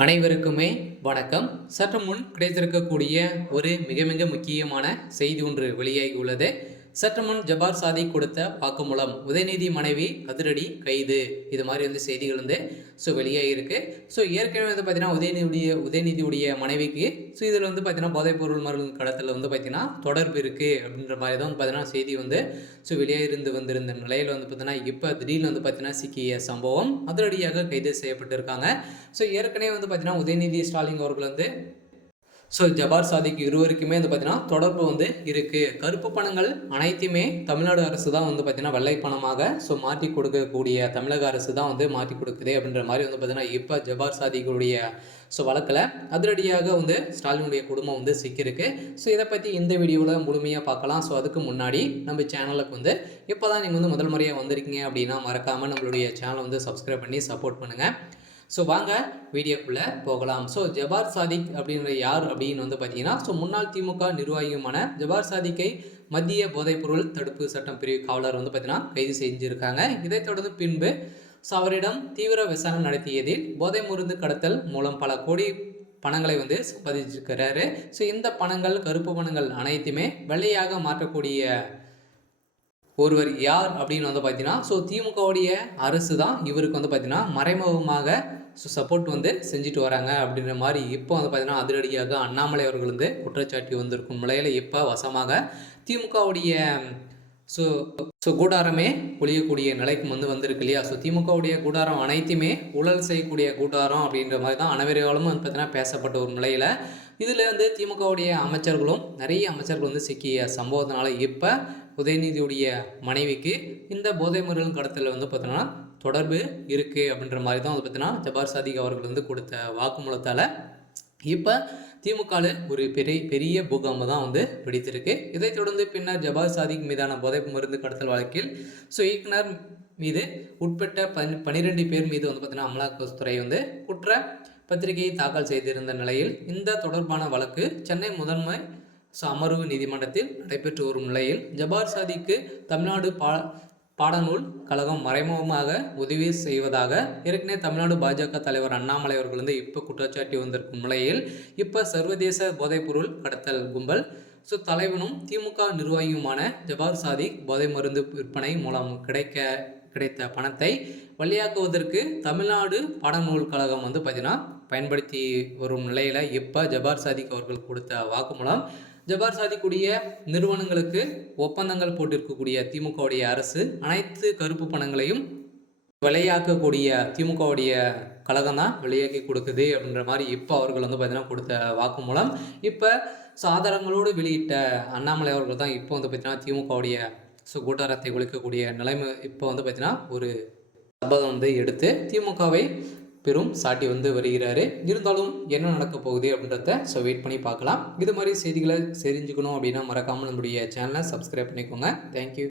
அனைவருக்குமே வணக்கம். சற்று முன் கிடைத்திருக்கக்கூடிய ஒரு மிக மிக முக்கியமான செய்தி ஒன்று வெளியாகி உள்ளது. சற்று முன் ஜபார் சாதிக் கொடுத்த வாக்குமூலம், உதயநிதி மனைவி அதிரடி கைது, இது மாதிரி செய்திகள் வெளியாகிருக்கு. ஏற்கனவே பார்த்தீங்கன்னா உதயநிதியுடைய மனைவிக்கு இதில் பார்த்தீங்கன்னா போதைப்பொருள் மருந்து கடத்தல் பார்த்தீங்கன்னா தொடர்பு இருக்குது அப்படின்ற மாதிரி தான் பார்த்தீங்கன்னா செய்தி வெளியாகிருந்து வந்திருந்த நிலையில் பார்த்தீங்கன்னா இப்போ திடீர்னு பார்த்தீங்கன்னா சிக்கிய சம்பவம் அதிரடியாக கைது செய்யப்பட்டிருக்காங்க. ஏற்கனவே பார்த்தீங்கன்னா உதயநிதி ஸ்டாலின் அவர்கள் ஜபார் சாதிக் இருவருக்குமே பார்த்தீங்கன்னா தொடர்பு இருக்குது. கருப்பு பணங்கள் அனைத்தையுமே தமிழ்நாடு அரசு தான் பார்த்தீங்கன்னா வெள்ளை பணமாக மாற்றி கொடுக்கக்கூடிய தமிழக அரசு தான் மாற்றி கொடுக்குது அப்படின்ற மாதிரி பார்த்தீங்கன்னா இப்போ ஜபார் சாதிக்குடைய வழக்கில் அதிரடியாக ஸ்டாலினுடைய குடும்பம் சிக்கியிருக்கு. இதை பற்றி இந்த வீடியோவில் முழுமையாக பார்க்கலாம். அதுக்கு முன்னாடி நம்ம சேனலுக்கு இப்போ தான் நீங்கள் முதல் முறையாக வந்திருக்கீங்க அப்படின்னா மறக்காமல் நம்மளுடைய சேனலை சப்ஸ்கிரைப் பண்ணி சப்போர்ட் பண்ணுங்கள். வாங்க வீடியோக்குள்ளே போகலாம். ஜபார் சாதிக் அப்படின்ற யார் அப்படின்னு பார்த்தீங்கன்னா முன்னாள் திமுக நிர்வாகியுமான ஜபார் சாதிக்கை மத்திய போதைப்பொருள் தடுப்பு சட்டம் பிரிவு காவலர் பார்த்தீங்கன்னா கைது செஞ்சுருக்காங்க. இதைத் தொடர்ந்து பின்பு அவரிடம் தீவிர விசாரணை நடத்தியதில் போதை மருந்து கடத்தல் மூலம் பல கோடி பணங்களை பதிச்சிருக்கிறாரு. இந்த பணங்கள் கருப்பு பணங்கள் அனைத்துமே வெள்ளையாக மாற்றக்கூடிய ஒருவர் யார் அப்படின்னு பார்த்தீங்கன்னா திமுகவுடைய அரசு தான் இவருக்கு பார்த்தீங்கன்னா மறைமுகமாக சப்போர்ட் செஞ்சுட்டு வராங்க அப்படின்ற மாதிரி இப்போ பார்த்தீங்கன்னா அதிரடியாக அண்ணாமலை அவர்கள் குற்றச்சாட்டி வந்திருக்கும் நிலையில் இப்போ வசமாக திமுகவுடைய கூடாரமே ஒழியக்கூடிய நிலைக்கு வந்திருக்கு இல்லையா. திமுகவுடைய கூடாரம் அனைத்துமே ஊழல் செய்யக்கூடிய கூடாரம் அப்படின்ற மாதிரி தான் அனைவராலும் பார்த்தீங்கன்னா பேசப்பட்ட ஒரு நிலையில் இதில் திமுகவுடைய அமைச்சர்களும் நிறைய அமைச்சர்கள் சிக்கிய சம்பவத்தினால இப்போ உதயநிதியுடைய மனைவிக்கு இந்த போதை மருந்து கடத்தல் பார்த்தீங்கன்னா தொடர்பு இருக்குது அப்படின்ற மாதிரி தான் பார்த்தீங்கன்னா ஜபார் சாதிக் அவர்கள் கொடுத்த வாக்குமூலத்தால் இப்போ திமுகவில் ஒரு பெரிய பூகம்பம் தான் வெடித்திருக்கு. இதைத் தொடர்ந்து பின்னர் ஜபார் சாதிக் மீதான போதை மருந்து கடத்தல் வழக்கில் இயக்குனர் மீது உட்பட்ட 12 பேர் மீது பார்த்தீங்கன்னா அமலாக்கத்துறை குற்ற பத்திரிகையை தாக்கல் செய்திருந்த நிலையில் இந்த தொடர்பான வழக்கு சென்னை முதன்மை அமர்வு நீதிமன்றத்தில் நடைபெற்று வரும் நிலையில் ஜபார் சாதிக்கு தமிழ்நாடு பாடநூல் கழகம் மறைமுகமாக உதவி செய்வதாக ஏற்கனவே தமிழ்நாடு பாஜக தலைவர் அண்ணாமலை அவர்கள் இப்போ குற்றச்சாட்டி வந்திருக்கும் நிலையில் இப்போ சர்வதேச போதைப்பொருள் கடத்தல் கும்பல் தலைவனும் திமுக நிர்வாகியுமான ஜபார் சாதிக் போதை மருந்து விற்பனை மூலம் கிடைத்த பணத்தை வழியாக்குவதற்கு தமிழ்நாடு பாடநூல் கழகம் பார்த்தீங்கன்னா பயன்படுத்தி வரும் நிலையில் இப்போ ஜபார் சாதிக் அவர்கள் கொடுத்த வாக்குமூலம் ஜபார் சாதிக்குடைய நிறுவனங்களுக்கு ஒப்பந்தங்கள் போட்டிருக்கக்கூடிய திமுகவுடைய அரசு அனைத்து கருப்பு பணங்களையும் விலையாக்கக்கூடிய திமுகவுடைய கழகம் தான் விலையாக்கி கொடுக்குது அப்படின்ற மாதிரி இப்போ அவர்கள் பார்த்தீங்கன்னா கொடுத்த வாக்குமூலம் இப்போ ஆதாரங்களோடு வெளியிட்ட அண்ணாமலை அவர்கள் தான் இப்போ பார்த்தீங்கன்னா திமுகவுடைய கூட்டாரத்தை ஒழிக்கக்கூடிய நிலைமை இப்போ பார்த்தீங்கன்னா ஒரு சபதம் எடுத்து திமுகவை பெரும் சாட்டி வருகிறாரு. இருந்தாலும் என்ன நடக்க போகுது அப்படின்றத வெயிட் பண்ணி பார்க்கலாம். இது மாதிரி செய்திகளை தெரிஞ்சுக்கணும் அப்படின்னா மறக்காமல் நம்முடைய சேனலை சப்ஸ்கிரைப் பண்ணிக்கோங்க. தேங்க்யூ.